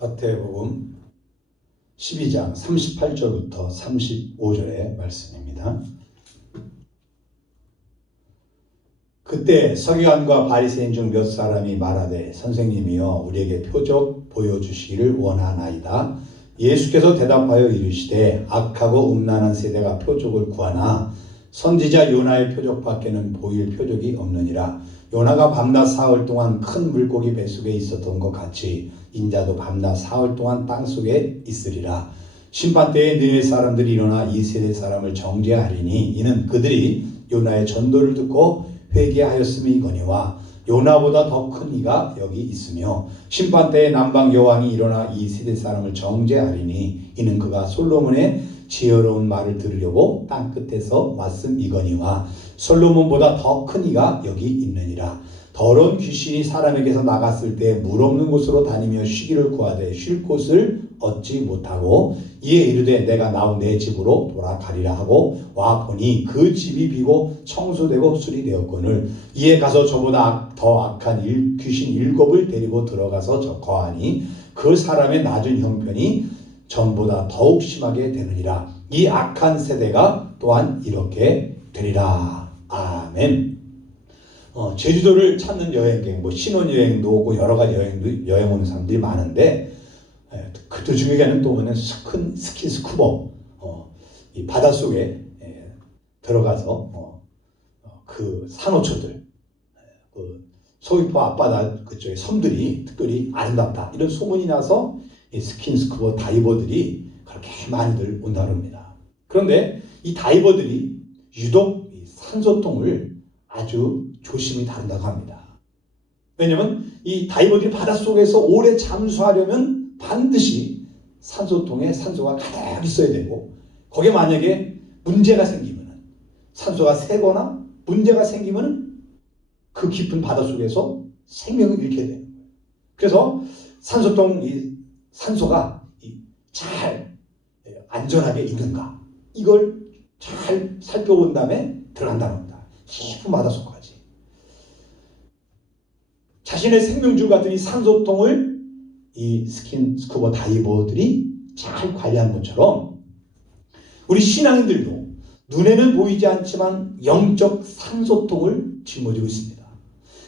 마태복음 12장 38절부터 35절의 말씀입니다. 그때 서기관과 바리새인 중 몇 사람이 말하되 선생님이여 우리에게 표적 보여주시기를 원하나이다. 예수께서 대답하여 이르시되 악하고 음란한 세대가 표적을 구하나 선지자 요나의 표적밖에는 보일 표적이 없느니라. 요나가 밤낮 사흘 동안 큰 물고기 뱃속에 있었던 것 같이 인자도 밤낮 사흘 동안 땅속에 있으리라. 심판때에 너희 사람들이 일어나 이 세대 사람을 정죄하리니 이는 그들이 요나의 전도를 듣고 회개하였음이거니와 요나보다 더 큰 이가 여기 있으며 심판때에 남방 여왕이 일어나 이 세대 사람을 정죄하리니 이는 그가 솔로몬의 지혜로운 말을 들으려고 땅끝에서 왔음이거니와 솔로몬보다 더 큰 이가 여기 있느니라. 더러운 귀신이 사람에게서 나갔을 때 물 없는 곳으로 다니며 쉬기를 구하되 쉴 곳을 얻지 못하고 이에 이르되 내가 나온 내 집으로 돌아가리라 하고 와 보니 그 집이 비고 청소되고 수리되었거늘 이에 가서 저보다 더 악한 귀신 7을 데리고 들어가서 거하니 그 사람의 낮은 형편이 전보다 더욱 심하게 되느니라. 이 악한 세대가 또한 이렇게 되리라. 아멘. 제주도를 찾는 여행객, 신혼여행도 오고 여러 가지 여행 오는 사람들이 많은데 그 중에는 또 스킨스쿠버, 이 바닷속에 들어가서 그 산호초들, 그 서귀포 앞바다 그쪽에 섬들이 특별히 아름답다 이런 소문이 나서 이 스킨스쿠버 다이버들이 그렇게 많이들 온다고 합니다. 그런데 이 다이버들이 유독 이 산소통을 아주 조심히 다룬다고 합니다. 왜냐하면 이 다이버들이 바닷속에서 오래 잠수하려면 반드시 산소통에 산소가 가득 있어야 되고 거기에 만약에 문제가 생기면 산소가 새거나 문제가 생기면 그 깊은 바닷속에서 생명을 잃게 되는 거예요. 그래서 산소통 산소가 잘 안전하게 있는가 이걸 잘 살펴본 다음에 들어간다는 겁니다. 깊은 바닷속까지. 자신의 생명줄 같은 이 산소통을 이 스킨스쿠버 다이버들이 잘 관리하는 것처럼 우리 신앙인들도 눈에는 보이지 않지만 영적 산소통을 짊어지고 있습니다.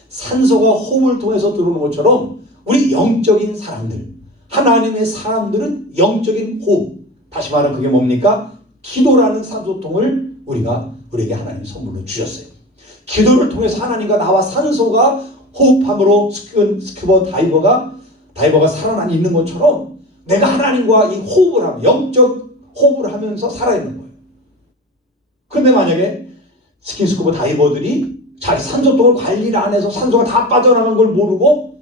산소가 호흡을 통해서 들어오는 것처럼 우리 영적인 사람들, 하나님의 사람들은 영적인 호흡, 다시 말하면 그게 뭡니까? 기도라는 산소통을 우리에게 하나님 선물로 주셨어요. 기도를 통해서 하나님과 나와 산소가 호흡함으로 스쿠버 다이버가 살아나 있는 것처럼 내가 하나님과 이 호흡을 하면 영적 호흡을 하면서 살아있는 거예요. 그런데 만약에 스킨스쿠버 다이버들이 자기 산소통을 관리를 안 해서 산소가 다 빠져나간 걸 모르고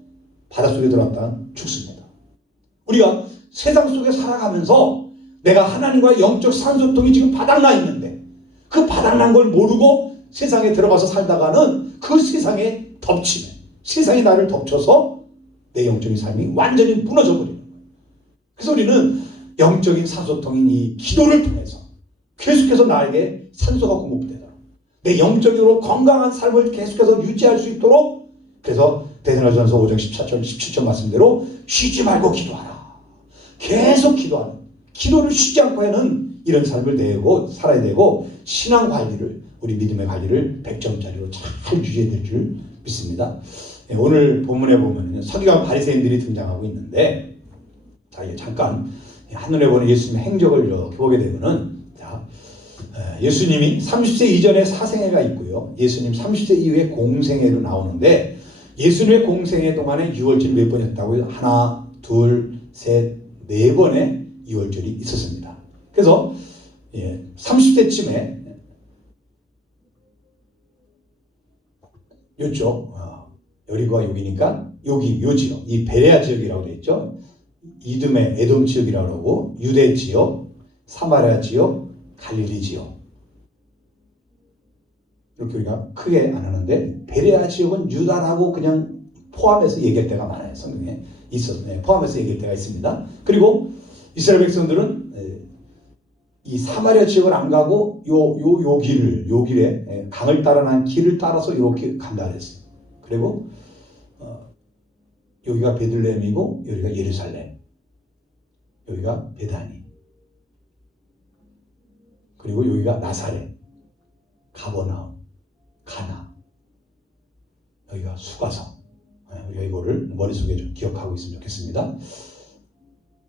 바닷속에 들어갔다 죽습니다. 우리가 세상 속에 살아가면서 내가 하나님과 영적 산소통이 지금 바닥나 있는데 그 바닥난 걸 모르고 세상에 들어가서 살다가는 그 세상에 덮치면 세상이 나를 덮쳐서 내 영적인 삶이 완전히 무너져 버리는 거예요. 그래서 우리는 영적인 산소통인 이 기도를 통해서 계속해서 나에게 산소가 공급되도록 내 영적으로 건강한 삶을 계속해서 유지할 수 있도록 그래서 데살로니가전서 5장 17절 말씀대로 쉬지 말고 기도하라. 계속 기도하는 기도를 쉬지 않고 하는 이런 삶을 내고 살아야 되고 신앙 관리를 우리 믿음의 관리를 100점짜리로 잘 유지해야 될 줄 믿습니다. 오늘 본문에 보면 서기관 바리새인들이 등장하고 있는데 잠깐 한눈에 보는 예수님의 행적을 이렇게 보게 되면은 예수님이 30세 이전에 사생애가 있고요. 예수님 30세 이후에 공생애로 나오는데 예수님의 공생애 동안에 유월절이 몇 번 했다고요? 하나, 둘, 셋, 네 번의 유월절이 있었습니다. 그래서 30세쯤에 요쪽 여리고가 여기니까 요 지역, 이 베레아 지역이라고 되어 있죠. 이듬해 에돔 지역이라고 하고 유대 지역, 사마리아 지역, 갈릴리 지역 이렇게 우리가 크게 안 하는데 베레아 지역은 유다라고 그냥 포함해서 얘기할 때가 많아요. 성경에 포함해서 얘기할 때가 있습니다. 그리고 이스라엘 백성들은 이 사마리아 지역을 안 가고 요 길에 강을 따라 난 길을 따라서 이렇게 간다 그랬어요. 그리고 여기가 베들레헴이고 여기가 예루살렘. 여기가 베다니, 그리고 여기가 나사렛, 가버나움, 가나, 여기가 수가성. 우리가 이거를 머릿속에 좀 기억하고 있으면 좋겠습니다.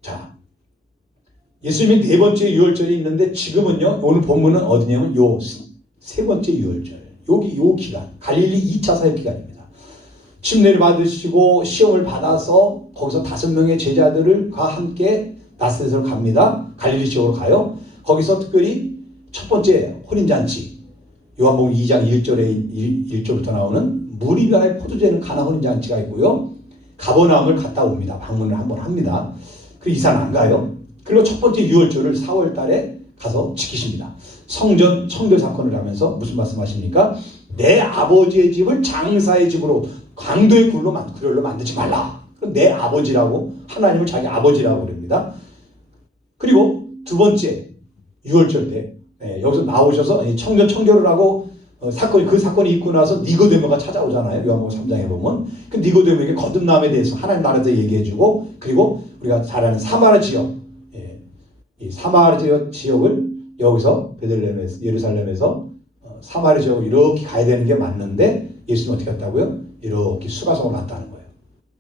자, 예수님이 네 번째 유월절이 있는데 지금은요, 오늘 본문은 어디냐면 요 세 번째 유월절, 여기 요 기간, 갈릴리 2차 사역 기간입니다. 침례를 받으시고 시험을 받아서 거기서 5명의 제자들과 함께 나사렛으로 갑니다. 갈릴리 지역으로 가요. 거기서 특별히 첫 번째 혼인잔치, 요한복음 2장 1절부터 나오는 물이 변하여 포도주에는 가나 혼인잔치가 있고요. 가버나움을 갔다 옵니다. 방문을 한번 합니다. 그 이산 안 가요. 그리고 첫 번째 유월절을 4월 달에 가서 지키십니다. 성전 청결 사건을 하면서 무슨 말씀하십니까? 내 아버지의 집을 장사의 집으로 강도의 굴로 만들지 말라. 내 아버지라고, 하나님을 자기 아버지라고 그럽니다. 그리고 두 번째 유월절 때 여기서 나오셔서 청전 청결을 하고 그 사건이 있고 나서 니고데모가 찾아오잖아요. 요한복음 3장에 보면 그 니고데모에게 거듭남에 대해서 하나님 나라에서 얘기해주고, 그리고 우리가 잘 아는 사마리 지역, 이 사마리 지역을 여기서 베들레헴에서, 예루살렘에서 사마리 지역으로 이렇게 가야 되는 게 맞는데 예수님 어떻게 갔다고요? 이렇게 수가성으로 갔다는 거예요.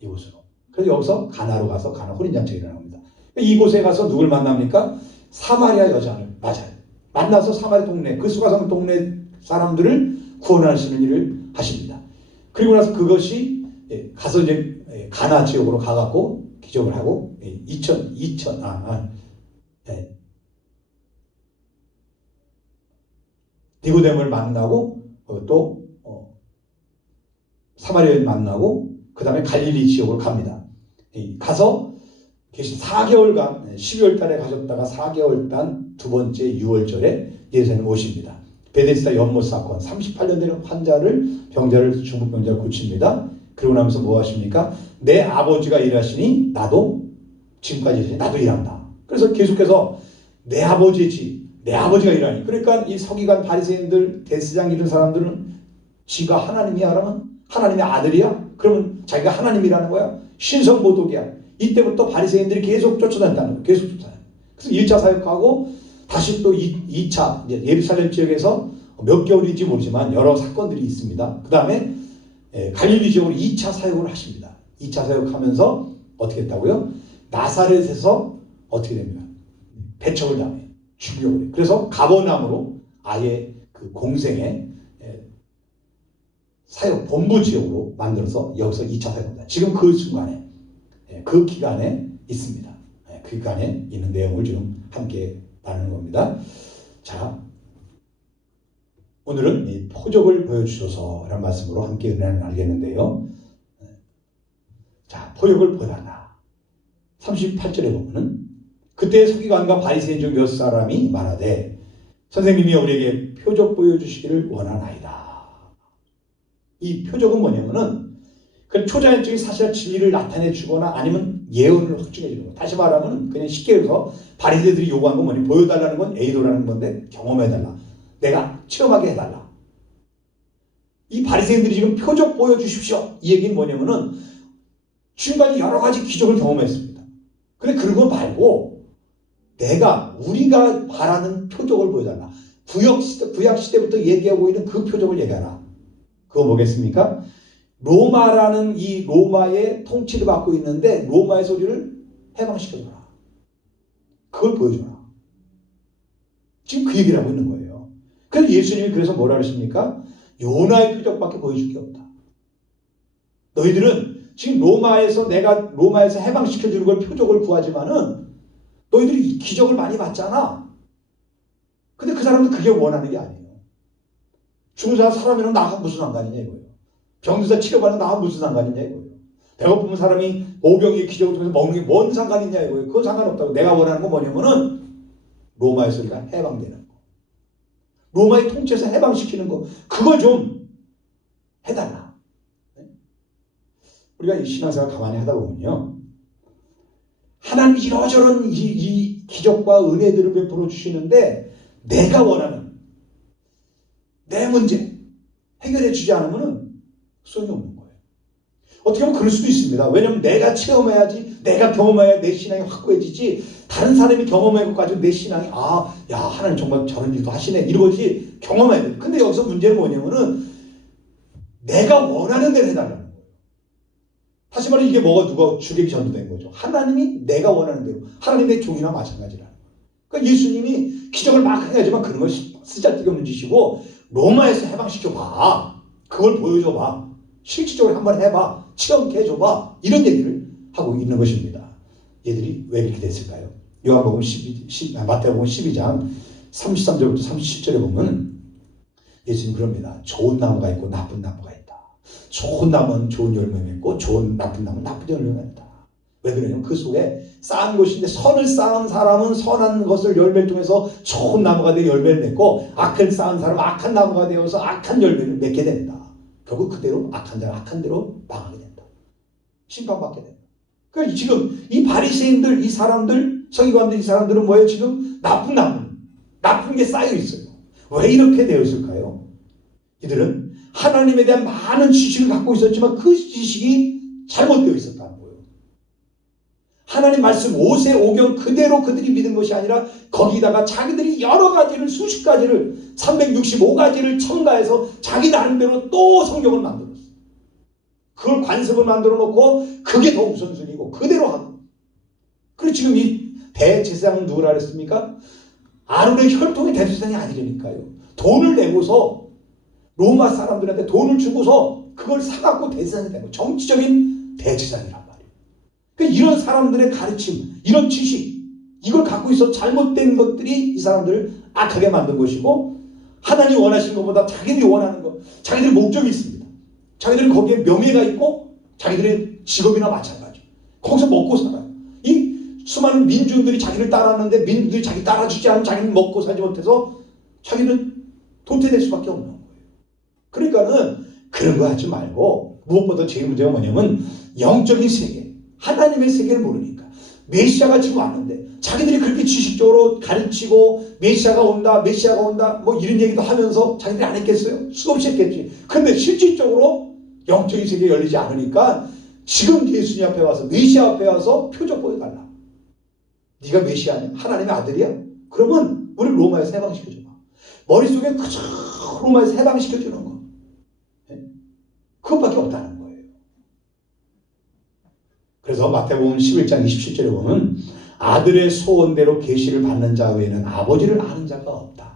이곳으로. 그래서 여기서 가나로 가서 가나 혼인잔치가 일어납니다. 이곳에 가서 누굴 만납니까? 사마리아 여자를 만나서 사마리 동네, 그 수가성 동네 사람들을 구원하시는 일을 하십니다. 그리고 나서 그것이 가서 이제 가나 지역으로 가갖고 기적을 하고 니고데모를 만나고 또 사마리아를 만나고 그 다음에 갈릴리 지역으로 갑니다. 가서 계신 4개월간 12월 달에 가셨다가 4개월간 두 번째 6월절에 예수님 오십니다. 베데스다 연못 사건, 38년 된 병자를 중국 병자를 고칩니다. 그러고 나면서 뭐 하십니까? 내 아버지가 일하시니 나도 지금까지 일하시니 나도 일한다. 그래서 계속해서 내 아버지의 집, 내 아버지가 일하니. 그러니까 이 서기관 바리새인들, 대제사장 이런 사람들은 지가 하나님이야 그러면 하나님의 아들이야? 그러면 자기가 하나님이라는 거야? 신성모독이야. 이때부터 바리새인들이 계속 쫓아다닌다는 거예요. 계속 쫓아다녀요. 그래서 1차 사역하고 다시 또 2차 예루살렘 지역에서 몇 개월인지 모르지만 여러 사건들이 있습니다. 그 다음에 갈릴리 지역으로 2차 사역을 하십니다. 2차 사역하면서 어떻게 했다고요? 나사렛에서 어떻게 됩니까? 배척을 당해 죽이려고 해요. 그래서 가버나움으로 아예 그 공생의 사역 본부 지역으로 만들어서 여기서 2차 사역합니다. 지금 그 순간에 그 기간에 있습니다. 그 기간에 있는 내용을 지금 함께 나누는 겁니다. 자, 오늘은 이 표적을 보여주셔서라는 말씀으로 함께 은혜를 알겠는데요. 자, 표적을 보여달라. 38절에 보면은 그때 서기관과 바리새인 중 몇 사람이 말하되 선생님이 우리에게 표적 보여주시기를 원하나이다. 이 표적은 뭐냐면은 그 초자연적인 사실과 진리를 나타내 주거나 아니면 예언을 확증해 주는 거. 다시 말하면 그냥 쉽게 해서 바리새인들이 요구한 건 뭐니? 보여달라는 건 에이도라는 건데 경험해달라. 내가 체험하게 해달라. 이 바리새인들이 지금 표적 보여주십시오. 이 얘기는 뭐냐면은 지금까지 여러 가지 기적을 경험했습니다. 근데 그런 거 말고 우리가 바라는 표적을 보여달라. 구약 시대부터 얘기하고 있는 그 표적을 얘기하라. 그거 뭐겠습니까? 로마라는 이 로마의 통치를 받고 있는데 로마의 소리를 해방시켜줘라. 그걸 보여줘라. 지금 그 얘기를 하고 있는 거예요. 그래서 예수님이 그래서 뭐라 그러십니까? 요나의 표적밖에 보여줄 게 없다. 너희들은 지금 내가 로마에서 해방시켜주는 걸 표적을 구하지만은 너희들이 기적을 많이 봤잖아. 근데 그 사람도 그게 원하는 게 아니에요. 죽은 사람이랑 나하고 무슨 상관이냐 이거예요. 병드사 치료받는 나하고 무슨 상관이냐 이거예요. 배고픈 사람이 오병이의 기적을 통해서 먹는 게 뭔 상관이냐 이거예요. 그건 상관없다고. 내가 원하는 건 뭐냐면은 로마의 소리가 해방되는 거. 로마의 통치에서 해방시키는 거. 그걸 좀 해달라. 우리가 이 신앙생활 가만히 하다 보면요. 하나님이 이러저런 이 기적과 은혜들을 베풀어 주시는데 내가 원하는 내 문제 해결해 주지 않으면 소용이 없는 거예요. 어떻게 보면 그럴 수도 있습니다. 왜냐하면 내가 체험해야지, 내가 경험해야 내 신앙이 확고해지지, 다른 사람이 경험해고 가지고 내 신앙이 야 하나님 정말 저런 일도 하시네 이것이 경험해야 돼. 근데 여기서 문제는 뭐냐면은 내가 원하는 대로 해달라는 거예요. 다시 말해 이게 뭐가 누가 주객이 전도된 거죠. 하나님이 내가 원하는 대로, 하나님의 종이나 마찬가지라는 거예요. 그러니까 예수님이 기적을 막 해야지만 그런 걸 쓰잘데기 없는 짓이고, 로마에서 해방시켜봐, 그걸 보여줘봐, 실질적으로 한번 해봐, 체험케 해줘봐, 이런 얘기를 하고 있는 것입니다. 얘들이 왜 이렇게 됐을까요? 요한복음 마태복음 12장 33절부터 37절에 보면 예수님 그럽니다. 좋은 나무가 있고 나쁜 나무가 있다. 좋은 나무는 좋은 열매 맺고 나쁜 나무는 나쁜 열매 맺다. 왜 그러냐면 그 속에 쌓은 것인데, 선을 쌓은 사람은 선한 것을 열매를 통해서 좋은 나무가 되어 열매를 맺고, 악을 쌓은 사람은 악한 나무가 되어서 악한 열매를 맺게 된다. 결국 그대로 악한 자는 악한 대로 망하게 된다. 심판받게 된다. 그러니까 지금 이 바리새인들, 이 사람들, 서기관들, 이 사람들은 뭐예요? 지금 나쁜 게 쌓여 있어요. 왜 이렇게 되었을까요? 이들은 하나님에 대한 많은 지식을 갖고 있었지만 그 지식이 잘못되어 있었다는 거예요. 하나님 말씀 5세 5경 그대로 그들이 믿은 것이 아니라 거기다가 자기들이 여러 가지를, 수십 가지를, 365가지를 첨가해서 자기 나름대로 또 성경을 만들었어요. 그걸 관습을 만들어 놓고 그게 더 우선순위고 그대로 하고. 그리고 지금 이 대제사장은 누구라 그랬습니까? 아론의 혈통의 대제사장이 아니라니까요. 돈을 내고서, 로마 사람들한테 돈을 주고서 그걸 사갖고 대제사장이 된 거예요. 정치적인 대제사장이란 말이에요. 그러니까 이런 사람들의 가르침, 이런 지식, 이걸 갖고 있어 잘못된 것들이 이 사람들을 악하게 만든 것이고, 하나님이 원하시는 것보다 자기들이 원하는 것, 자기들의 목적이 있습니다. 자기들은 거기에 명예가 있고 자기들의 직업이나 마찬가지. 거기서 먹고 살아요. 이 수많은 민중들이 자기를 따랐는데 민중들이 자기 따라주지 않으면 자기는 먹고 살지 못해서 자기는 도태될 수밖에 없는 거예요. 그러니까는 그런 거 하지 말고, 무엇보다 제일 문제가 뭐냐면 영적인 세계, 하나님의 세계를 모르니까. 메시아가 지금 왔는데 자기들이 그렇게 지식적으로 가르치고 메시아가 온다 뭐 이런 얘기도 하면서 자기들이 안 했겠어요? 수없이 했겠지. 근데 실질적으로 영적인 세계가 열리지 않으니까 지금 예수님 앞에 와서, 메시아 앞에 와서 표적 보여달라. 네가 메시아냐? 하나님의 아들이야? 그러면 우리 로마에서 해방시켜줘봐. 머릿속에 그저 로마에서 해방시켜주는 거, 그것밖에 없다는 거예요. 그래서 마태복음 11장 27절에 보면 아들의 소원대로 계시를 받는 자 외에는 아버지를 아는 자가 없다.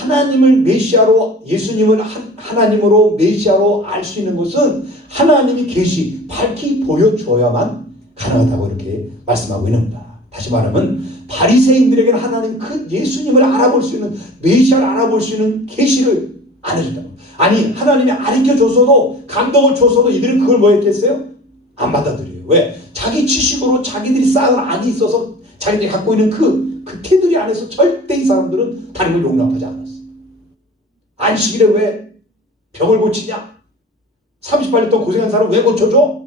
하나님을 메시아로, 예수님을 하나님으로 메시아로 알 수 있는 것은 하나님이 계시, 밝히 보여줘야만 가능하다고 이렇게 말씀하고 있습니다. 다시 말하면 바리새인들에게는 하나님 그 예수님을 알아볼 수 있는, 메시아를 알아볼 수 있는 계시를 안 해준다고. 아니, 하나님이 가르쳐줬어도, 감동을 줬어도 이들은 그걸 뭐 했겠어요? 안 받아들여요. 왜? 자기 지식으로 자기들이 쌓은 안이 있어서 자기들이 갖고 있는 그 테두리 안에서 절대 이 사람들은 다른 걸 용납하지 않았어. 안식일에 왜 병을 고치냐? 38년 동안 고생한 사람 왜 고쳐줘?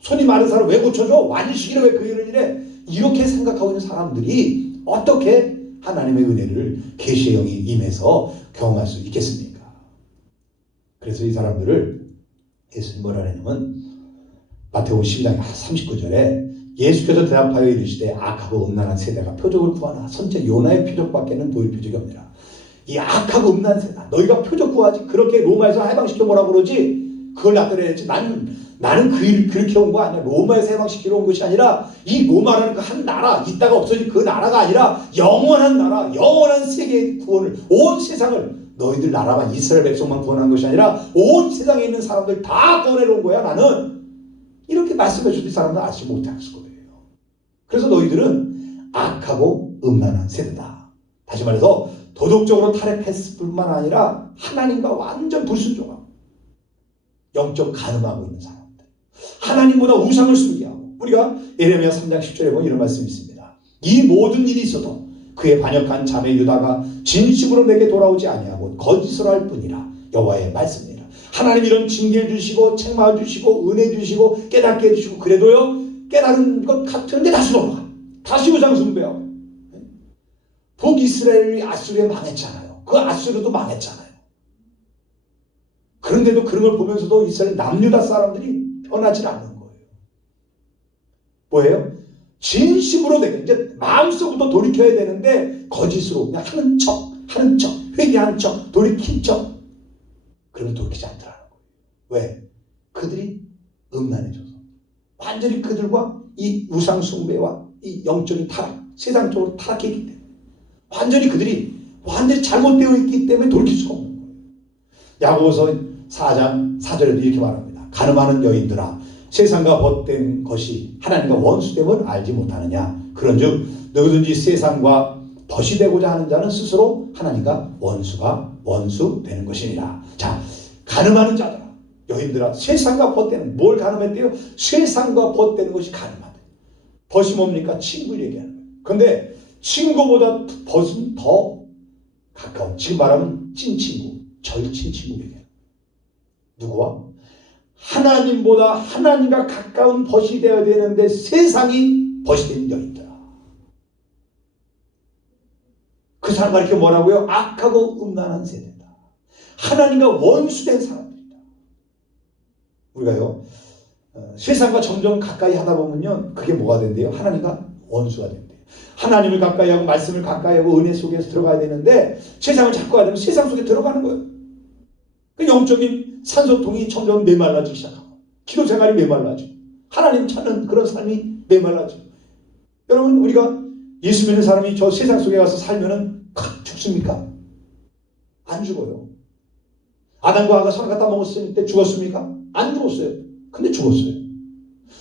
손이 마른 사람 왜 고쳐줘? 완식일에 왜 그 일을 이래? 이렇게 생각하고 있는 사람들이 어떻게 하나님의 은혜를, 계시의 영이 임해서 경험할 수 있겠습니까? 그래서 이 사람들을 예수님 뭐라 하냐면 마태복음 12장 39절에 예수께서 대답하여 이르시되 악하고 음란한 세대가 표적을 구하나 선제 요나의 표적밖에는 보일 표적이 없느라. 이 악하고 음란한 세대, 너희가 표적 구하지, 그렇게 로마에서 해방시켜 뭐라고 그러지? 그걸 나타내야지. 나는 그 일 그렇게 온 거 아니야. 로마에서 해방시키러 온 것이 아니라, 이 로마라는 그 한 나라, 있다가 없어진 그 나라가 아니라 영원한 나라, 영원한 세계의 구원을, 온 세상을, 너희들 나라만, 이스라엘 백성만 구원한 것이 아니라 온 세상에 있는 사람들 다 구원해 온 거야. 나는 이렇게 말씀해 주신 사람들 알지 못했을 거예요. 그래서 너희들은 악하고 음란한 세대다. 다시 말해서 도덕적으로 타락했을 뿐만 아니라 하나님과 완전 불순종하고 영적 간음하고 있는 사람들, 하나님보다 우상을 숭배하고. 우리가 예레미야 3장 10절에 보면 이런 말씀이 있습니다. 이 모든 일이 있어도 그의 반역한 자매 유다가 진심으로 내게 돌아오지 아니하고 거짓을 할 뿐이라. 여호와의 말씀이라. 하나님 이런 징계를 주시고 책망을 주시고 은혜 주시고 깨닫게 해주시고, 그래도요 깨달은 것 같은데 다시 넘어가, 다시 우상 숭배하고. 북이스라엘이 아수르에 망했잖아요. 그 아수르도 망했잖아요. 그런데도 그런 걸 보면서도 이스라엘 남유다 사람들이 변하지 않는 거예요. 뭐예요? 진심으로 이제 마음속부터 돌이켜야 되는데 거짓으로 그냥 하는 척, 회개하는 척, 돌이킨 척. 그러면 돌이키지 않더라는 거예요. 왜? 그들이 음란해져서. 완전히 그들과 이 우상 숭배와 이 영적인 타락, 세상적으로 타락했기 때문에. 완전히 그들이 잘못되어 있기 때문에 돌이킬 수가 없는 거예요. 야고보서 4장 4절에도 이렇게 말합니다. 가늠하는 여인들아, 세상과 벗된 것이 하나님과 원수됨을 알지 못하느냐. 그런즉 누구든지 세상과 벗이 되고자 하는 자는 스스로 하나님과 원수 되는 것이니라. 자, 가늠하는 자들아, 여인들아, 세상과 벗되는, 뭘 가늠했대요? 세상과 벗되는 것이 가늠하대. 벗이 뭡니까? 친구를 얘기하는 거예요. 그런데 친구보다 벗은 더 가까운, 지금 말하면 찐친구, 절친 친구 얘기해요. 누구와? 하나님보다 하나님과 가까운 벗이 되어야 되는데 세상이 벗이 된 여인들아. 그 사람 가리켜 뭐라고요? 악하고 음란한 세대다. 하나님과 원수된 사람들이다. 우리가요, 세상과 점점 가까이 하다 보면요, 그게 뭐가 된대요? 하나님과 원수가 된대요. 하나님을 가까이 하고 말씀을 가까이 하고 은혜 속에서 들어가야 되는데 세상을 자꾸 하려면 세상 속에 들어가는 거예요. 그 영적인 산소통이 점점 메말라지기 시작하고 기도 생활이 메말라지고 하나님 찾는 그런 삶이 메말라지고. 여러분, 우리가 예수 믿는 사람이 저 세상 속에 가서 살면은 죽습니까? 안 죽어요. 아담과 하와가 선을 갖다 먹었을 때 죽었습니까? 안 죽었어요. 근데 죽었어요.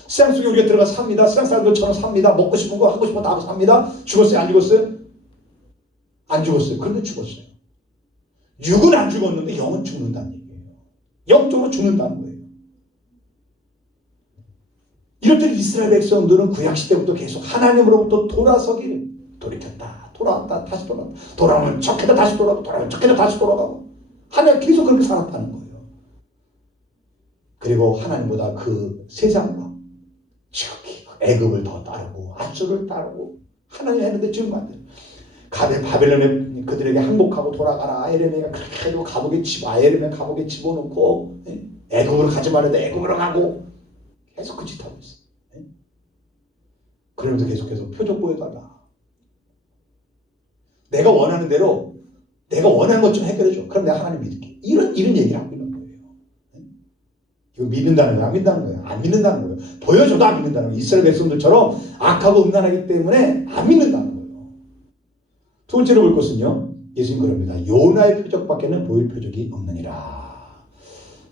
세상 속에 우리가 들어가서 삽니다. 세상 사람들처럼 삽니다. 먹고 싶은 거 하고 싶은 거 다 삽니다. 죽었어요? 안 죽었어요? 안 죽었어요. 그런데 죽었어요. 육은 안 죽었는데 영은 죽는다는 얘기예요. 영적으로 죽는다는 거예요. 이럴 때 이스라엘 백성들은 구약시대부터 계속 하나님으로부터 돌아서기를 돌이켰다, 돌아왔다, 다시 돌아왔다, 돌아오면 척해도 다시 돌아가고, 돌아오면 척해도 다시 돌아가고, 하나님 계속 그렇게 살았다는 거예요. 그리고 하나님보다 그 세상과 지극히 애굽을 더 따르고 아수를 따르고 하나님 했는데 지금 안 돼요. 바벨론에 그들에게 항복하고 돌아가라. 에레미야가 그렇게 해도 에레미야 감옥에 집어넣고 애굽으로 가지 말는데 애굽으로 가고 계속 그 짓 하고 있어요. 그러면서 계속해서 표적 보여달라. 내가 원하는 대로 내가 원하는 것 좀 해결해줘. 그럼 내가 하나님 믿을게. 이런 얘기를 하고 있는 거예요. 이거 믿는다는 거야? 안 믿는다는 거예요? 안 믿는다는 거예요. 보여줘도 안 믿는다는 거예요. 이스라엘 백성들처럼 악하고 음란하기 때문에 안 믿는다는 거예요. 두 번째로 볼 것은요, 예수님 그럽니다. 요나의 표적밖에는 보일 표적이 없느니라.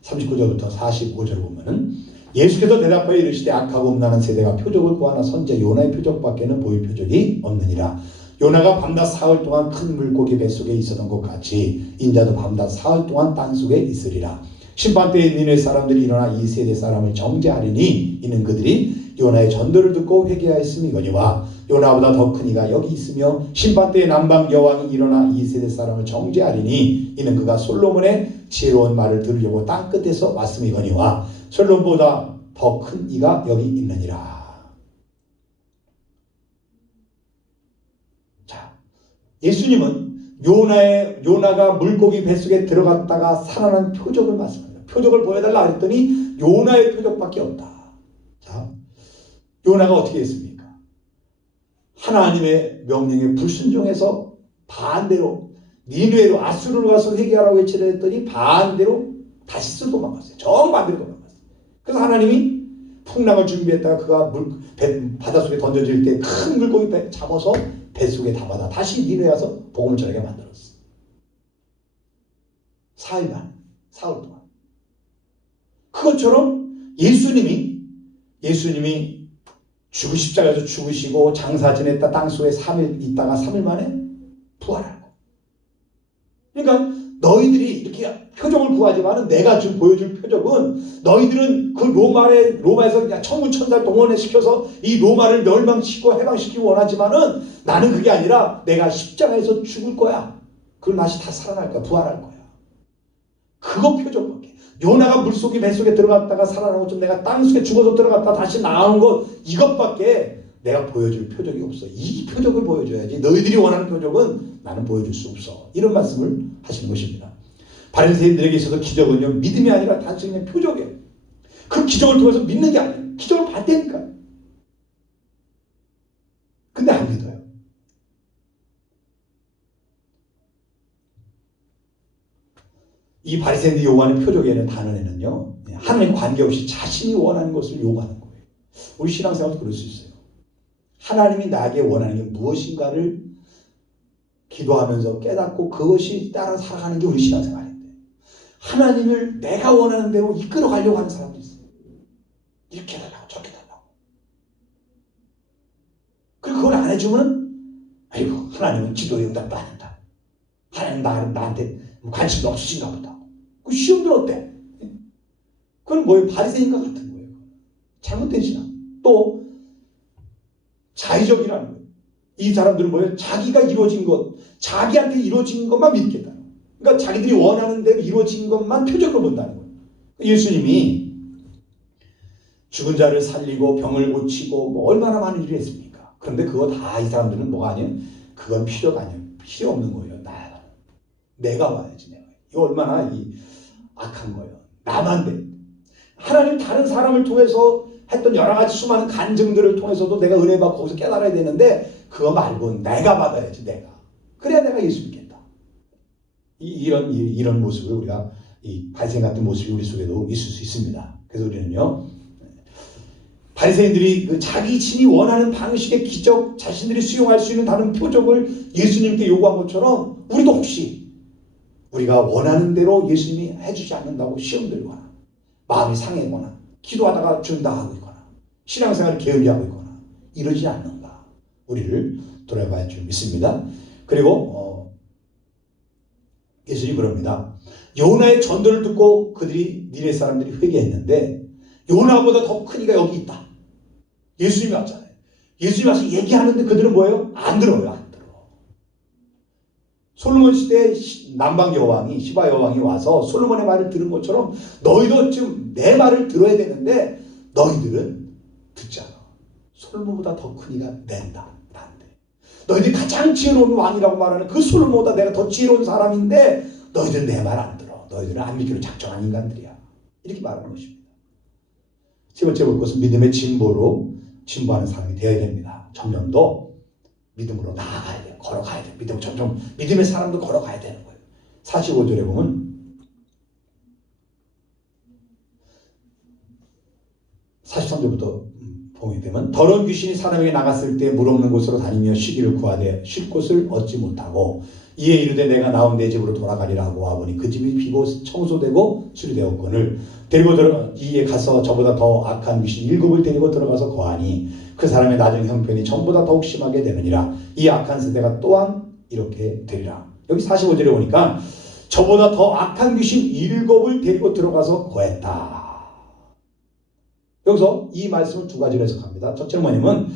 39절부터 45절 보면은 예수께서 대답하여 이르시되 악하고 음란한 세대가 표적을 구하나 선제 요나의 표적밖에는 보일 표적이 없느니라. 요나가 밤낮 사흘 동안 큰 물고기 뱃속에 있었던 것 같이 인자도 밤낮 사흘 동안 땅속에 있으리라. 심판때에 니네 사람들이 일어나 이 세대 사람을 정죄하리니 이는 그들이 요나의 전도를 듣고 회개하였음이거니와 요나보다 더 큰 이가 여기 있으며 심판때에 남방 여왕이 일어나 이 세대 사람을 정죄하리니 이는 그가 솔로몬의 지혜로운 말을 들으려고 땅끝에서 왔음이거니와 솔로몬보다 더 큰 이가 여기 있느니라. 자, 예수님은 요나가 물고기 뱃속에 들어갔다가 살아난 표적을 말씀합니다. 표적을 보여달라 했더니 요나의 표적밖에 없다. 자, 요나가 어떻게 했습니까? 하나님의 명령에 불순종해서 반대로 니느웨로 아수르로 가서 회개하라고 외치려 했더니 반대로 다시스 도망갔어요. 정반대로 도망갔어요. 그래서 하나님이 풍랑을 준비했다가 그가 바닷속에 던져질 때 큰 물고기 잡아서 뱃속에 담아다 다시 니느웨 가서 복음을 전하게 만들었어요. 사흘 동안. 그것처럼 예수님이 십자가에서 죽으시고 장사 지냈다 땅속에 3일 있다가 3일 만에 부활하고. 그러니까 너희들이 이렇게 표적을 구하지만 내가 지금 보여줄 표적은 너희들은 그 로마에서 그냥 천군천사를 동원시켜서 이 로마를 멸망시키고 해방시키고 원하지만은 나는 그게 아니라 내가 십자가에서 죽을 거야. 그럼 다시 다 살아날 거야. 부활할 거야. 그거 표적밖에. 요나가 물속에 뱃속에 들어갔다가 살아나고 좀 내가 땅속에 죽어서 들어갔다 다시 나오는 것 이것밖에 내가 보여줄 표적이 없어. 이 표적을 보여줘야지. 너희들이 원하는 표적은 나는 보여줄 수 없어. 이런 말씀을 하시는 것입니다. 바리새인들에게 있어서 기적은요, 믿음이 아니라 단순히 그냥 표적이에요. 그 기적을 통해서 믿는 게 아니에요. 기적을 봤다니까. 근데 안 믿어요. 이 바리새인들이 요구하는 표적에는 단언에는요, 하나님 관계없이 자신이 원하는 것을 요구하는 거예요. 우리 신앙생활도 그럴 수 있어요. 하나님이 나에게 원하는 게 무엇인가를 기도하면서 깨닫고 그것이 따라 살아가는 게 우리 신앙생활인데, 하나님을 내가 원하는 대로 이끌어 가려고 하는 사람도 있어요. 이렇게 해달라고 저렇게 해달라고. 그리고 그걸 안 해주면 아이고 하나님은 기도의 응답도 안 한다. 하나님 나한테 관심도 없으신가 보다. 그 시험들 어때? 그건 뭐예요? 바리새인과 같은 거예요. 잘못된 신앙. 또 자의적이라는 거예요. 이 사람들은 뭐예요? 자기가 이루어진 것, 자기한테 이루어진 것만 믿겠다. 그러니까 자기들이 원하는 대로 이루어진 것만 표적으로 본다는 거예요. 예수님이 죽은 자를 살리고 병을 고치고 뭐 얼마나 많은 일을 했습니까? 그런데 그거 다 이 사람들은 뭐가 아니에요? 그건 필요가 아니에요. 필요 없는 거예요. 내가 와야지. 내가. 이거 얼마나 악한 거예요. 나만 돼. 하나님 다른 사람을 통해서 했던 여러 가지 수많은 간증들을 통해서도 내가 은혜 받고 거기서 깨달아야 되는데 그거 말고 내가 받아야지. 내가. 그래야 내가 예수 믿겠다. 이런 모습을 우리가 이 바리새인 같은 모습이 우리 속에도 있을 수 있습니다. 그래서 우리는요, 바리새인들이 그 자기 친히 원하는 방식의 기적, 자신들이 수용할 수 있는 다른 표적을 예수님께 요구한 것처럼 우리도 혹시 우리가 원하는 대로 예수님이 해주지 않는다고 시험 들거나 마음이 상해거나 기도하다가 중단하고 있거나 신앙생활을 게을리하고 있거나 이러지 않는가, 우리를 돌아봐야 줄 믿습니다. 그리고 예수님이 그럽니다. 요나의 전도를 듣고 그들이 니네 사람들이 회개했는데 요나보다 더 큰 이가 여기 있다. 예수님이 왔잖아요. 예수님이 와서 얘기하는데 그들은 뭐예요? 안 들어요. 안 들어. 솔로몬 시대에 남방 여왕이, 시바 여왕이 와서 솔로몬의 말을 들은 것처럼 너희도 지금 내 말을 들어야 되는데 너희들은 듣지 않아. 솔로몬보다 더 큰 이가 낸다. 나한테. 너희들이 가장 지혜로운 왕이라고 말하는 그 솔로몬보다 내가 더 지혜로운 사람인데 너희들은 내 말 안 들어. 너희들은 안 믿기로 작정한 인간들이야. 이렇게 말하는 것입니다. 세 번째 볼 것은 믿음의 진보하는 사람이 되어야 됩니다. 점점 더 믿음으로 나아가야 돼요. 걸어가야 돼요. 믿음의 사람도 걸어가야 되는 거예요. 45절에 보면 43절부터 보게 되면 더러운 귀신이 사람에게 나갔을 때 물 없는 곳으로 다니며 쉬기를 구하되 쉴 곳을 얻지 못하고 이에 이르되 내가 나온 내 집으로 돌아가리라 하고 와보니 그 집이 비고 청소되고 수리되었거늘 데리고 들어가 이에 가서 저보다 더 악한 귀신 7을 데리고 들어가서 거하니 그 사람의 나중 형편이 전보다 더욱 심하게 되느니라. 이 악한 세대가 또한 이렇게 되리라. 여기 45절에 보니까 저보다 더 악한 귀신 7을 데리고 들어가서 거했다. 여기서 이 말씀을 두 가지로 해석합니다. 첫째는 뭐냐면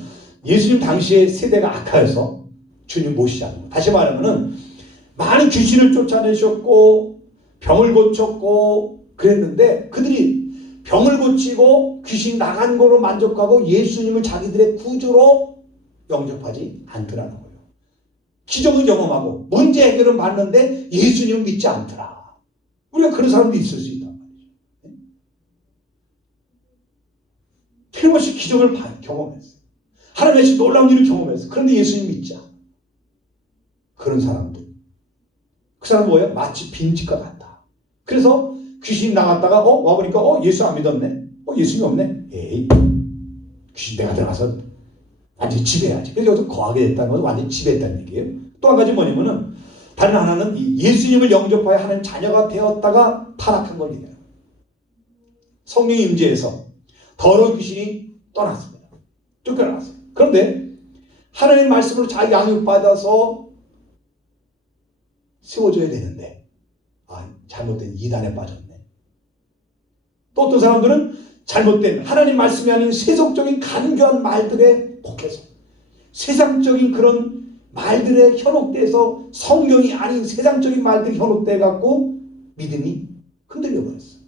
예수님 당시의 세대가 악하여서 주님 모시지 않는 거. 다시 말하면은 많은 귀신을 쫓아내셨고 병을 고쳤고 그랬는데 그들이 병을 고치고 귀신 나간 거로 만족하고 예수님을 자기들의 구주로 영접하지 않더라는 거예요. 기적은 경험하고 문제 해결은 받는데 예수님을 믿지 않더라. 우리가 그런 사람도 있을 수 있단 말이죠. 틀림없이 기적을 경험했어요. 하나님의 놀라운 일을 경험했어요. 그런데 예수님 믿지 않아. 그런 사람들. 그 사람은 뭐예요? 마치 빈집과 같다. 그래서 귀신 나갔다가 와보니까 예수 안 믿었네. 예수님이 없네. 에이, 귀신 내가 들어가서 완전히 지배해야지. 그래서 여기서 거하게 됐다는 것은 완전히 지배했다는 얘기예요. 또 한 가지 뭐냐면은 다른 하나는 예수님을 영접하여 하나님 자녀가 되었다가 타락한 걸 얘기해요. 성령의 임재에서 더러운 귀신이 떠났습니다. 쫓겨났어요. 그런데 하나님 말씀으로 잘 양육받아서 세워줘야 되는데 잘못된 이단에 빠졌네. 또 어떤 사람들은 잘못된 하나님 말씀이 아닌 세속적인 간교한 말들에 혹해서 세상적인 그런 말들에 현혹돼서 성경이 아닌 세상적인 말들이 현혹돼 갖고 믿음이 흔들려 버렸어요.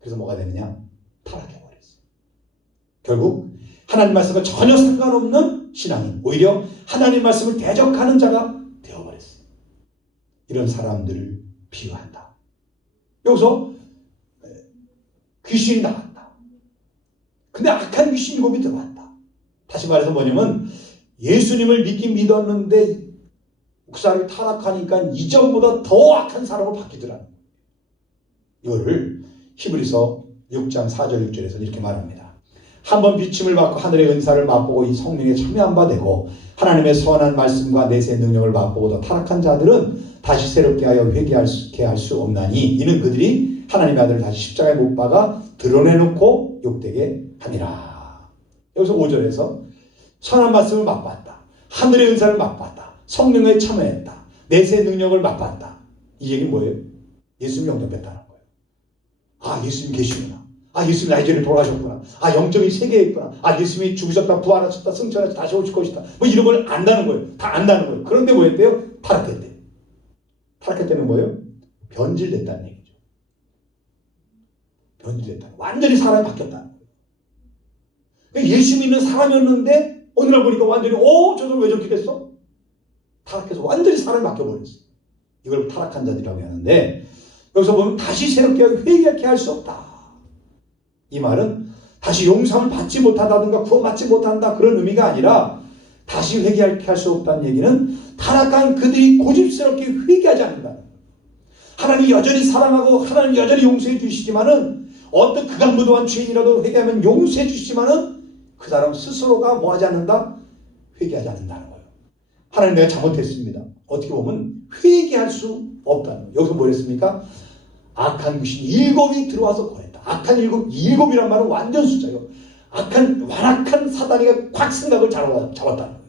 그래서 뭐가 되느냐? 타락해 버렸어요. 결국 하나님 말씀과 전혀 상관없는 신앙인, 오히려 하나님 말씀을 대적하는 자가 되어버렸어요. 이런 사람들을 비유한다. 여기서 귀신이 나갔다. 근데 악한 귀신 7이 들어왔다. 다시 말해서 뭐냐면 예수님을 믿긴 믿었는데 그 사람이 타락하니까 이전보다 더 악한 사람을 바뀌더라는 거예요. 이거를 히브리서 6장 4절 6절에서 이렇게 말합니다. 한번 비침을 받고 하늘의 은사를 맛보고 이 성령에 참여한 바 되고 하나님의 선한 말씀과 내세 능력을 맛보고도 타락한 자들은 다시 새롭게 하여 회개하게 할 수 없나니 이는 그들이 하나님의 아들을 다시 십자가에 못 박아 드러내놓고 욕되게 하니라. 여기서 5절에서 선한 말씀을 맛봤다. 하늘의 은사를 맛봤다. 성령에 참여했다. 내세 능력을 맛봤다. 이 얘기는 뭐예요? 예수님 영접했다는 거예요. 아, 예수님 계시구나. 아, 예수님 나의 죄를 돌아가셨구나. 아, 영적인 세계에 있구나. 아, 예수님이 죽으셨다, 부활하셨다, 승천하셨다, 다시 오실 것이다. 뭐 이런 걸 안다는 거예요. 다 안다는 거예요. 그런데 뭐 했대요? 타락했대요. 타락했다는 뭐예요? 변질됐다는 얘기죠. 변질됐다. 완전히 사람이 바뀌었다는 거예요. 그러니까 예수 믿는 사람이었는데 어느 날 보니까 완전히 저들 왜 저렇게 됐어? 타락해서 완전히 사람이 바뀌어버렸어요. 이걸 타락한 자들이라고 하는데 여기서 보면 다시 새롭게 회개하게 할 수 없다. 이 말은 다시 용서를 받지 못하다든가 구원받지 못한다 그런 의미가 아니라 다시 회개하게 할 수 없다는 얘기는 타락한 그들이 고집스럽게 회개하지 않는다. 하나님이 여전히 사랑하고 하나님이 여전히 용서해 주시지만은 어떤 극악무도한 죄인이라도 회개하면 용서해 주시지만은 그 사람 스스로가 뭐 하지 않는다? 회개하지 않는다는 거예요. 하나님 내가 잘못했습니다. 어떻게 보면 회개할 수 없다는 거예요. 여기서 뭐 했습니까? 악한 귀신 7이 들어와서 거했다. 악한 7이란 말은 완전 숫자예요. 완악한 사단이가 콱 생각을 잡았다는 거예요.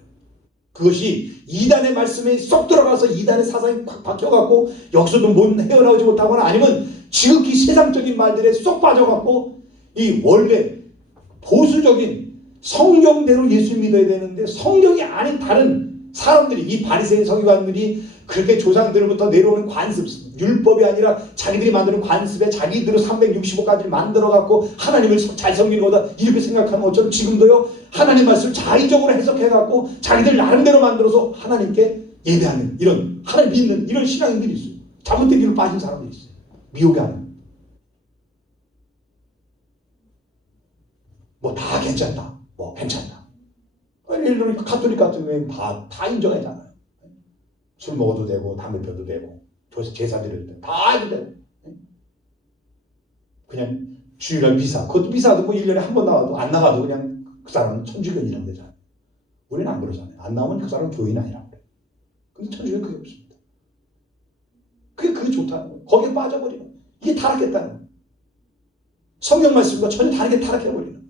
그것이 이단의 말씀에 쏙 들어가서 이단의 사상이 콱 박혀갖고 여기서도 못 헤어나오지 못하거나 아니면 지극히 세상적인 말들에 쏙 빠져갖고 이 원래 보수적인 성경대로 예수 믿어야 되는데 성경이 아닌 다른 사람들이 이 바리새인 서기관들이 그렇게 조상들로부터 내려오는 관습, 율법이 아니라 자기들이 만드는 관습에 자기들로 365가지를 만들어갖고 하나님을 잘 섬기는 거다 이렇게 생각하는 것처럼 지금도요 하나님 말씀을 자의적으로 해석해갖고 자기들 나름대로 만들어서 하나님께 예배하는 이런 하나님 믿는 이런 신앙인들이 있어요. 잘못된 길로 빠진 사람들이 있어요. 미혹이 하는 뭐 다 괜찮다. 뭐 괜찮다. 예를 들어 가톨릭 같은 경우에는 다 인정하잖아요. 술 먹어도 되고 담배 펴도 되고 제사 드려도 되고 다 해도 되고 그냥 주일날 미사 그것도 미사도 뭐 1년에 한 번 나와도 안 나가도 그냥 그 사람은 천주교인이라고 되잖아요. 우리는 안 그러잖아요. 안 나오면 그 사람은 교인 아니라고 그래요. 근데 천주교는 그게 없습니다. 그게 좋다는 거예요. 거기에 빠져버리는 거예요. 이게 타락했다는 거예요. 성경 말씀과 전혀 다르게 타락해버리는 거예요.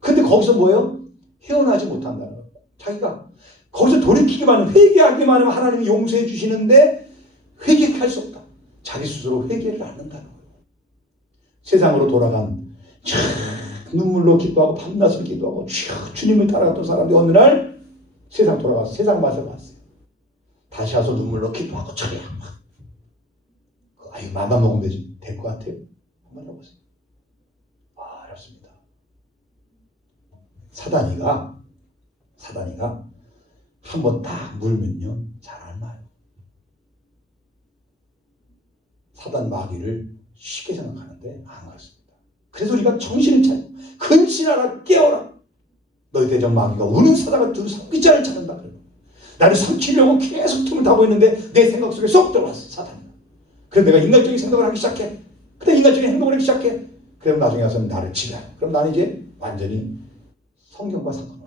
근데 거기서 뭐예요? 헤어나지 못한다는 거예요. 자기가 거기서 돌이키기만 하면 회개하기만 하면 하나님이 용서해 주시는데 회개할 수 없다. 자기 스스로 회개를 안 한다는 거예요. 세상으로 돌아간 눈물로 기도하고 밤낮을 기도하고 주님을 따라갔던 사람들이 어느 날 세상 돌아가서 세상 맛을 봤어요. 다시 와서 눈물로 기도하고 저게 아유 맘만 먹으면 되지 될 것 같아요. 한번 해보세요. 어렵습니다. 사단이가 한번 딱 물면요 잘 안 나요. 사단 마귀를 쉽게 생각하는데 안 그렇습니다. 그래서 우리가 정신을 차리고 근신하라 깨어라. 너희 대적 마귀가 우는 사자가 두 성기자를 찾는다. 나를 삼키려고 계속 틈을 타고 있는데 내 생각 속에 쏙 들어왔어 사단이. 그래서 내가 인간적인 생각을 하기 시작해. 근데 인간적인 행동을 하기 시작해. 그럼 나중에 가서 나를 지배하고 그럼 나는 이제 완전히 성경과 상관없어.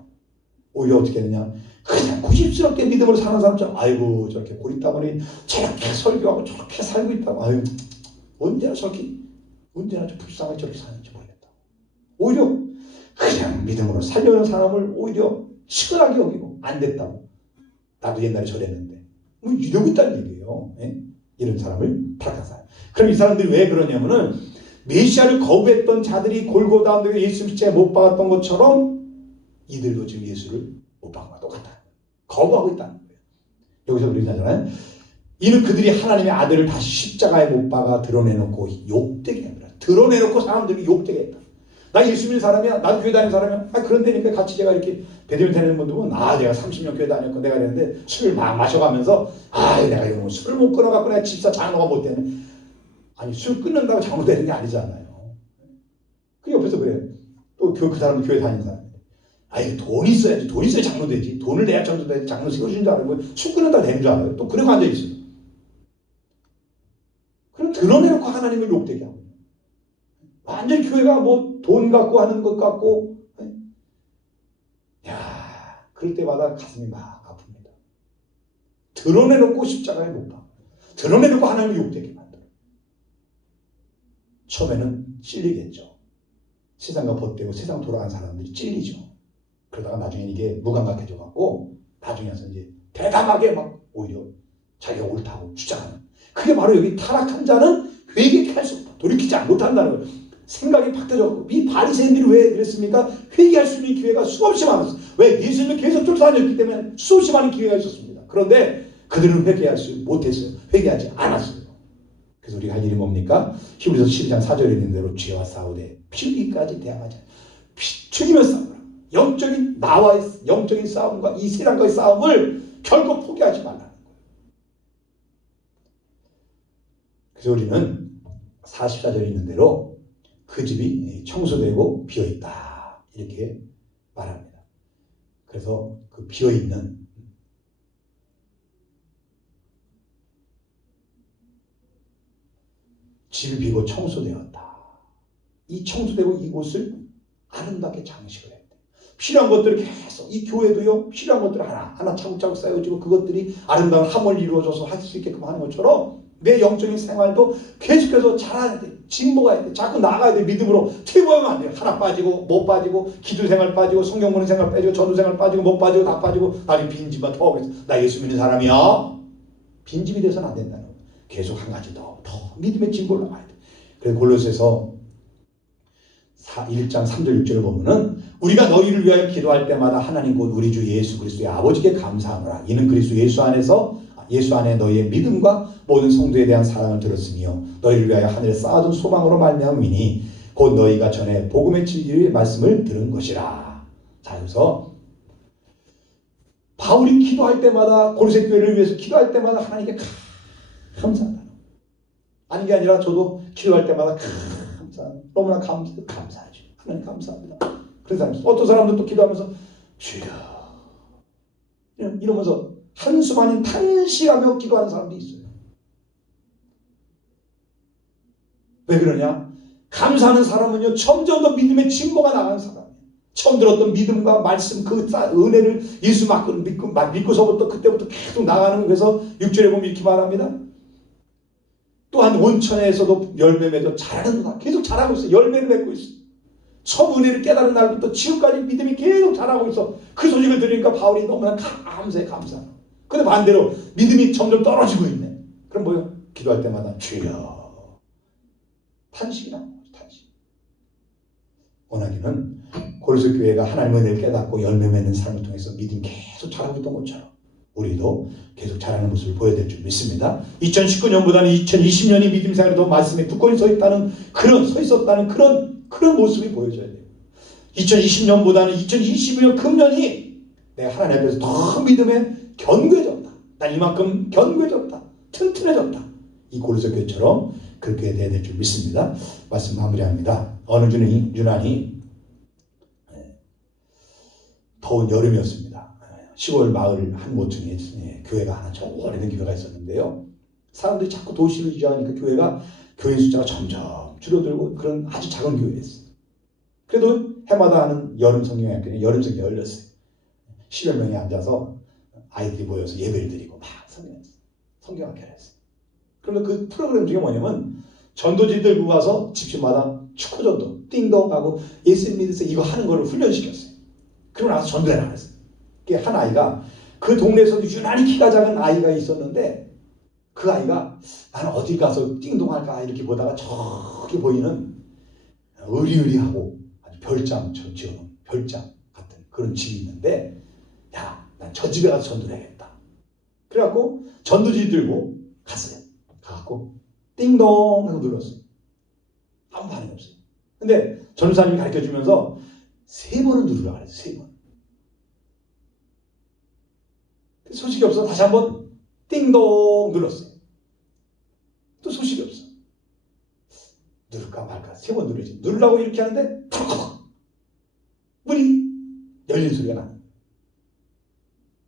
오히려 어떻게 되냐 그냥 고집스럽게 믿음으로 사는 사람처럼 아이고 저렇게 고리따구니 저렇게 설교하고 저렇게 살고 있다고 아유 언제나 좀 불쌍하게 저렇게 사는지 모르겠다. 오히려 그냥 믿음으로 살려는 사람을 오히려 시원하게 여기고 안 됐다고 나도 옛날에 저랬는데 뭐 이러고 있다는 얘기예요. 예? 이런 사람을 타락한 사람. 그럼 이 사람들이 왜 그러냐면은 메시아를 거부했던 자들이 골고다 언덕에 예수 십자가에 못 박았던 것처럼 이들도 지금 예수를 못 박은 것과 똑같다. 거부하고 있다는 거예요. 여기서 그렇게 하잖아요. 이는 그들이 하나님의 아들을 다시 십자가에 못 박아 드러내놓고 욕되게 합니다. 드러내놓고 사람들이 욕되게 했다. 나 예수 믿는 사람이야. 나도 교회 다니는 사람이야. 그런데니까 같이 제가 이렇게 배드민턴 다니는 분들 보면 내가 30년 교회 다녔고 내가 그랬는데 술을 막 마셔가면서 내가 이런 술을 못 끊어갖고 내가 집사 장로가 못 되네. 아니 술 끊는다고 잘못되는 게 아니잖아요. 그 옆에서 그래. 또 그 사람은 교회 다니는 사람. 아니 돈 있어야지. 돈 있어야 장로되지. 돈을 내야 장로되지. 장로 세워주는 줄 알고 술 끊는다고 되는 줄 알아요. 또 그러고 앉아있어요. 그럼 드러내놓고 하나님을 욕되게 하고. 완전히 교회가 뭐 돈 갖고 하는 것 같고. 야, 그럴 때마다 가슴이 막 아픕니다. 드러내놓고 십자가에 못 박아. 드러내놓고 하나님을 욕되게 만들어. 처음에는 찔리겠죠. 세상과 벗대고 세상 돌아간 사람들이 찔리죠. 그러다가 나중에 이게 무감각해져 갖고 나중에 와서 이제 대담하게 막 오히려 자기가 옳다고 주장하는. 그게 바로 여기 타락한 자는 회개케 할 수 없다. 돌이키지 못한다는 거예요. 생각이 바뀌어졌고 이 바리새인들이 왜 그랬습니까? 회개할 수 있는 기회가 수없이 많았어요. 왜? 예수님을 계속 쫓아다녔기 때문에 수없이 많은 기회가 있었습니다. 그런데 그들은 회개할 수 못했어요. 회개하지 않았어요. 그래서 우리가 할 일이 뭡니까? 히브리서 12장 4절에 있는 대로 죄와 싸우되 피 흘리기까지 대항하자. 죽이며 싸우라. 영적인 나와의 영적인 싸움과 이 세상과의 싸움을 결코 포기하지 말라는 거예요. 그래서 우리는 44절에 있는 대로 그 집이 청소되고 비어있다. 이렇게 말합니다. 그래서 그 비어있는 집이 비고 청소되었다. 이 청소되고 이곳을 아름답게 장식을 했대. 필요한 것들을 계속 이 교회도요. 필요한 것들 하나 차곡차곡 쌓여지고 그것들이 아름다운 함을 이루어져서 할 수 있게끔 하는 것처럼 내 영적인 생활도 계속해서 자라야 돼. 진보가야 돼. 자꾸 나가야 돼. 믿음으로 퇴보하면 안 돼요. 하나 빠지고 못 빠지고 기도 생활 빠지고 성경 보는 생활 빠지고 전도 생활 빠지고 못 빠지고 다 빠지고 나중에 빈집만 더 오겠어. 나 예수 믿는 사람이야. 빈집이 돼서는 안 된다는 거예요. 계속 한 가지 더 믿음의 진보를 나가야 돼. 그래서 골로새서 1장 3절 6절을 보면은 우리가 너희를 위하여 기도할 때마다 하나님 곧 우리 주 예수 그리스도의 아버지께 감사하노라. 이는 그리스도 예수 안에 너희의 믿음과 모든 성도에 대한 사랑을 들었으며 너희를 위하여 하늘에 쌓아둔 소망으로 말미암으니 곧 너희가 전에 복음의 진리의 말씀을 들은 것이라. 자, 여기서 바울이 기도할 때마다 골로새 교회를 위해서 기도할 때마다 하나님께 감사한다. 아닌 게 아니라 저도 기도할 때마다 너무나 감사하죠. 하나님 감사합니다. 그런 사람 어떤 사람들도 기도하면서 주여 이러면서 한숨 아닌 탄식하며 기도하는 사람도 있어요. 왜 그러냐? 감사하는 사람은요 점점 더 믿음의 진보가 나가는 사람이에요. 처음 들었던 믿음과 말씀 그 은혜를 예수 믿고서부터 그때부터 계속 나가는 거에서 6절에 보면 이렇게 말합니다. 또한 온천에서도 열매 맺어 자라는 거다. 계속 자라고 있어. 열매를 맺고 있어. 처음 은혜를 깨달은 날부터 지금까지 믿음이 계속 자라고 있어. 그 소식을 들으니까 바울이 너무나 감사해. 근데 반대로 믿음이 점점 떨어지고 있네. 그럼 뭐요? 기도할 때마다 주여. 탄식이 나는 거죠. 탄식. 원하기는 골로새 교회가 하나님의 은혜를 깨닫고 열매 맺는 삶을 통해서 믿음이 계속 자라고 있던 것처럼 우리도 계속 자라는 모습을 보여야 될 줄 믿습니다. 2019년보다는 2020년이 믿음 생활에 더 말씀에 굳건히 서 있었다는 그런 모습이 보여져야 돼요. 2020년보다는 2021년 금년이 내가 하나님 앞에서 더 믿음에 견고해졌다. 난 이만큼 견고해졌다. 튼튼해졌다. 이 골로새 교회처럼 그렇게 돼야 될 줄 믿습니다. 말씀 마무리합니다. 어느 유난히 더운 여름이었습니다. 시골 마을 한 모퉁이에 교회가 하나 저 오래된 교회가 있었는데요. 사람들이 자꾸 도시를 이주하니까 교인 숫자가 점점 줄어들고 그런 아주 작은 교회였어요. 그래도 해마다 하는 여름 성경학교는 여름 성경이 열렸어요. 10여 명이 앉아서 아이들이 모여서 예배를 드리고 막 성경학교를 했어요. 그런데 그 프로그램 중에 뭐냐면 전도지들 가서 집집마다 축구전도 띵동 하고 예수 믿으세요 이거 하는 거를 훈련시켰어요. 그러고 나서 전도회를 안 했어요. 한 아이가 그 동네에서도 유난히 키가 작은 아이가 있었는데 그 아이가 나는 어디 가서 띵동할까 이렇게 보다가 저기 보이는 으리으리하고 아주 별장처럼 지어놓은 별장 같은 그런 집이 있는데 야, 난 저 집에 가서 전도를 해야겠다. 그래갖고 전도지 들고 갔어요. 가갖고 띵동 하고 눌렀어요. 아무 반응이 없어요. 근데 전도사님이 가르쳐주면서 3번은 누르라고 그랬어요. 3번. 소식이 없어 다시 한번 띵동 눌렀어요. 또 소식이 없어. 누를까 말까 3번 누르지. 누르려고 이렇게 하는데 턱 문이 열린 소리가 나는 거예요.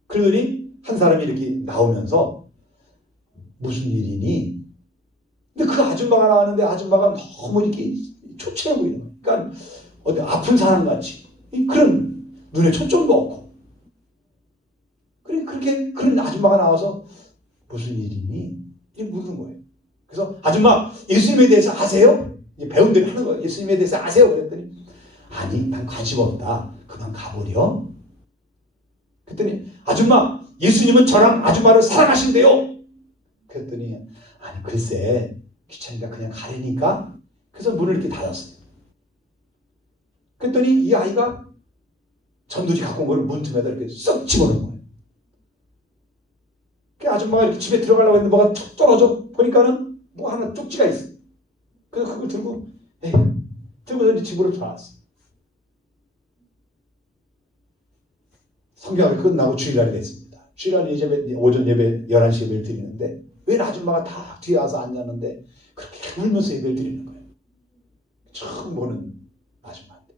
그러더니 한 사람이 이렇게 나오면서 무슨 일이니? 근데 그 아줌마가 나왔는데 아줌마가 너무 이렇게 초췌해 보이는 거예요. 그러니까 어디 아픈 사람 같이 그런 눈에 초점도 없고. 그렇게 그런 아줌마가 나와서 무슨 일이니? 이렇게 묻는 거예요. 그래서 아줌마 예수님에 대해서 아세요? 배운들이 하는 거예요. 예수님에 대해서 아세요? 그랬더니 아니 난 관심 없다. 그만 가버려. 그랬더니 아줌마 예수님은 저랑 아줌마를 사랑하신대요. 그랬더니 아니 글쎄 귀찮으니까 그냥 가려니까. 그래서 문을 이렇게 닫았어요. 그랬더니 이 아이가 전도지 갖고 온 걸 문틈에다 이렇게 쏙 집어넣은 거예요. 그 아줌마가 이렇게 집에 들어가려고 했는데 뭐가 툭 떨어져 보니까는 뭐 하나 쪽지가 있어. 그래서 그걸 들고서 이제 집으로 돌아왔어. 성경을 끝나고 주일날이 됐습니다. 주일날 예배, 오전 예배 11시 예배를 드리는데 왜 아줌마가 다 뒤에 와서 앉았는데 그렇게 울면서 예배를 드리는 거예요. 처음 보는 아줌마인데.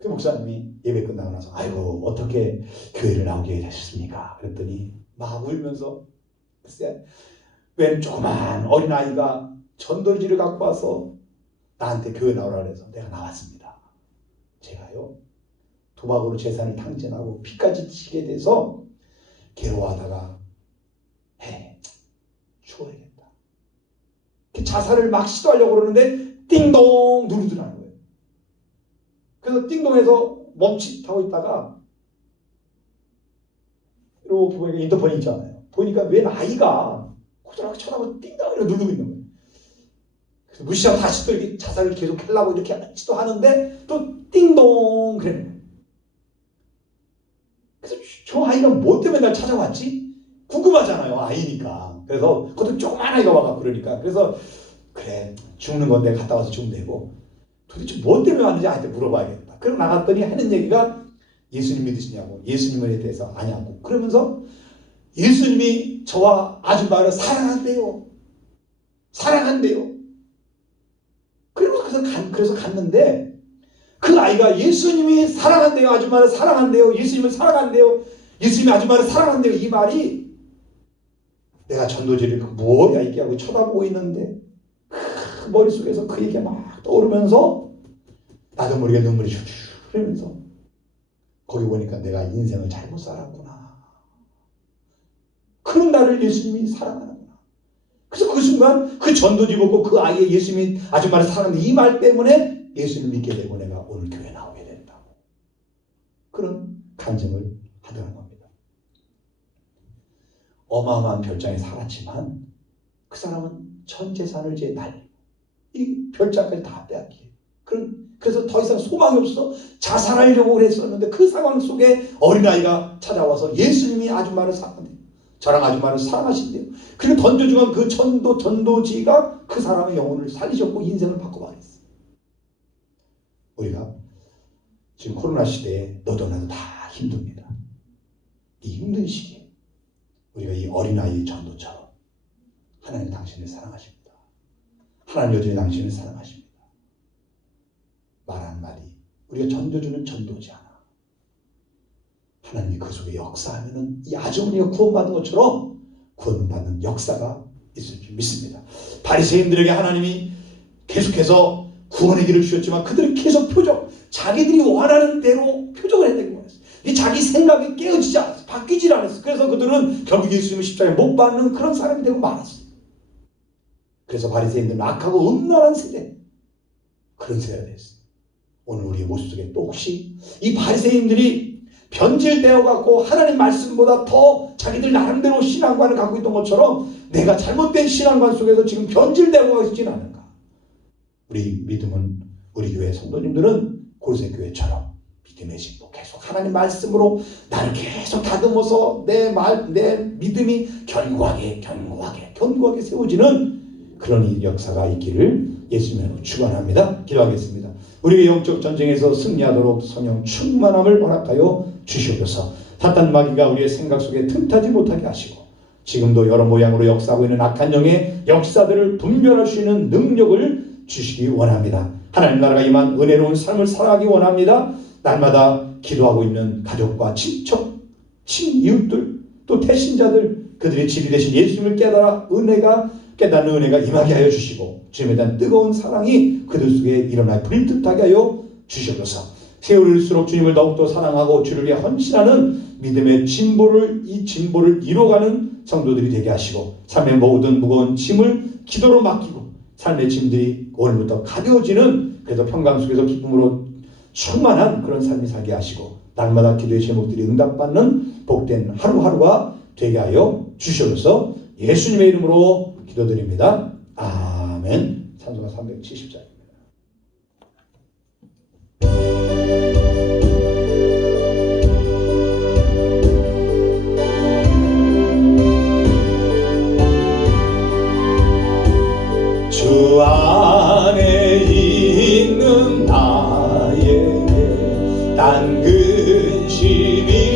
그 목사님이 예배 끝나고 나서 아이고 어떻게 교회를 나오게 되셨습니까? 그랬더니 막 울면서 글쎄 웬 조그만 어린아이가 전도지를 갖고 와서 나한테 교회 나오라 그래서 내가 나왔습니다. 제가요 도박으로 재산을 탕진하고 피까지 치게 돼서 괴로워하다가 죽어야겠다. 자살을 막 시도하려고 그러는데 띵동 누르더라는 거예요. 그래서 띵동해서 멈칫하고 있다가 이렇게 보니까 인터폰이 있잖아요. 보니까 웬 아이가 고스란히 쳐다보고 띵동 이렇게 누르고 있는 거예요. 그래서 무시하고 다시 또 이렇게 자살을 계속 하려고 이렇게 시도하는데 또 띵동 그러는 거예요. 그래서 저 아이가 뭐 때문에 날 찾아왔지? 궁금하잖아요. 아이니까. 그래서 그것도 조그만 아이가 와가 그러니까. 그래서 그래 죽는 건데 갔다 와서 죽으면 되고 도대체 뭐 때문에 왔는지 아이한테 물어봐야겠다. 그러고 나갔더니 하는 얘기가 예수님 믿으시냐고 예수님에 대해서 아냐고 그러면서 예수님이 저와 아줌마를 사랑한대요. 사랑한대요. 그래서 갔는데 그 아이가 예수님이 사랑한대요. 아줌마를 사랑한대요. 예수님을 사랑한대요. 예수님이 아줌마를 사랑한대요. 이 말이 내가 전도지를 뭐야 이게 하고 쳐다보고 있는데 그 머릿속에서 그 얘기가 막 떠오르면서 나도 모르게 눈물이 슉슉 흐르면서 거기 보니까 내가 인생을 잘못 살았구나. 그런 나를 예수님이 사랑하는구나. 그래서 그 순간 그 전도지 보고 그 아이의 예수님이 아줌마를 사랑하는 이 말 때문에 예수님을 믿게 되고 내가 오늘 교회 나오게 된다고. 그런 간증을 하더라는 겁니다. 어마어마한 별장에 살았지만 그 사람은 전 재산을 이제 날리고 이 별장까지 다 빼앗기게. 그래서 더 이상 소망이 없어 자살하려고 그랬었는데 그 상황 속에 어린아이가 찾아와서 예수님이 아줌마를 사랑한대요. 저랑 아줌마를 사랑하신대요. 그리고 던져주간 그 전도지가 그 사람의 영혼을 살리셨고 인생을 바꿔버렸어요. 우리가 지금 코로나 시대에 너도 나도 다 힘듭니다. 이 힘든 시기에 우리가 이 어린아이의 전도처럼 하나님 당신을 사랑하십니다. 하나님 여전히 당신을 사랑하십니다. 말 한마디 우리가 전도주는 전도지 않아. 하나님이 그 속에 역사하면은 이 아주머니가 구원받은 것처럼 구원받는 역사가 있을 줄 믿습니다. 바리새인들에게 하나님이 계속해서 구원의 길을 주셨지만 그들은 계속 자기들이 원하는 대로 표적을 했다는 거예요. 이 자기 생각이 깨어지지 않았어. 바뀌질 않았어. 그래서 그들은 결국 예수님을 십자가에 못 박는 그런 사람이 되고 말았어요. 그래서 바리새인들은 악하고 음란한 세대, 그런 세대가 됐어요. 오늘 우리의 모습 속에 또 혹시 이 바리새인들이 변질되어 갖고 하나님 말씀보다 더 자기들 나름대로 신앙관을 갖고 있던 것처럼 내가 잘못된 신앙관 속에서 지금 변질되어 있지는 않은가? 우리 믿음은 우리 교회 성도님들은 고르새 교회처럼 믿음의 집도 계속 하나님 말씀으로 나를 계속 다듬어서 내 믿음이 견고하게 세워지는 그런 역사가 있기를 예수님으로 축원합니다. 기도하겠습니다. 우리의 영적 전쟁에서 승리하도록 성령 충만함을 허락하여 주시옵소서. 사탄 마귀가 우리의 생각 속에 틈타지 못하게 하시고 지금도 여러 모양으로 역사하고 있는 악한 영의 역사들을 분별할 수 있는 능력을 주시기 원합니다. 하나님 나라가 임한 은혜로운 삶을 살아가기 원합니다. 날마다 기도하고 있는 가족과 친척, 친이웃들, 또 태신자들, 그들의 집이 되신 예수님을 깨닫는 은혜가 임하게 하여 주시고 주님에 대한 뜨거운 사랑이 그들 속에 일어나 불일 듯하게 하여 주시옵소서. 세월일수록 주님을 더욱더 사랑하고 주를 위해 헌신하는 믿음의 진보를 이뤄가는 성도들이 되게 하시고 삶의 모든 무거운 짐을 기도로 맡기고 삶의 짐들이 오늘부터 가벼워지는 그래도 평강 속에서 기쁨으로 충만한 그런 삶이 살게 하시고 날마다 기도의 제목들이 응답받는 복된 하루하루가 되게 하여 주시옵소서. 예수님의 이름으로 기도드립니다. 아멘. 찬송가 370장. 주 안에 있는 나에게 단 근심이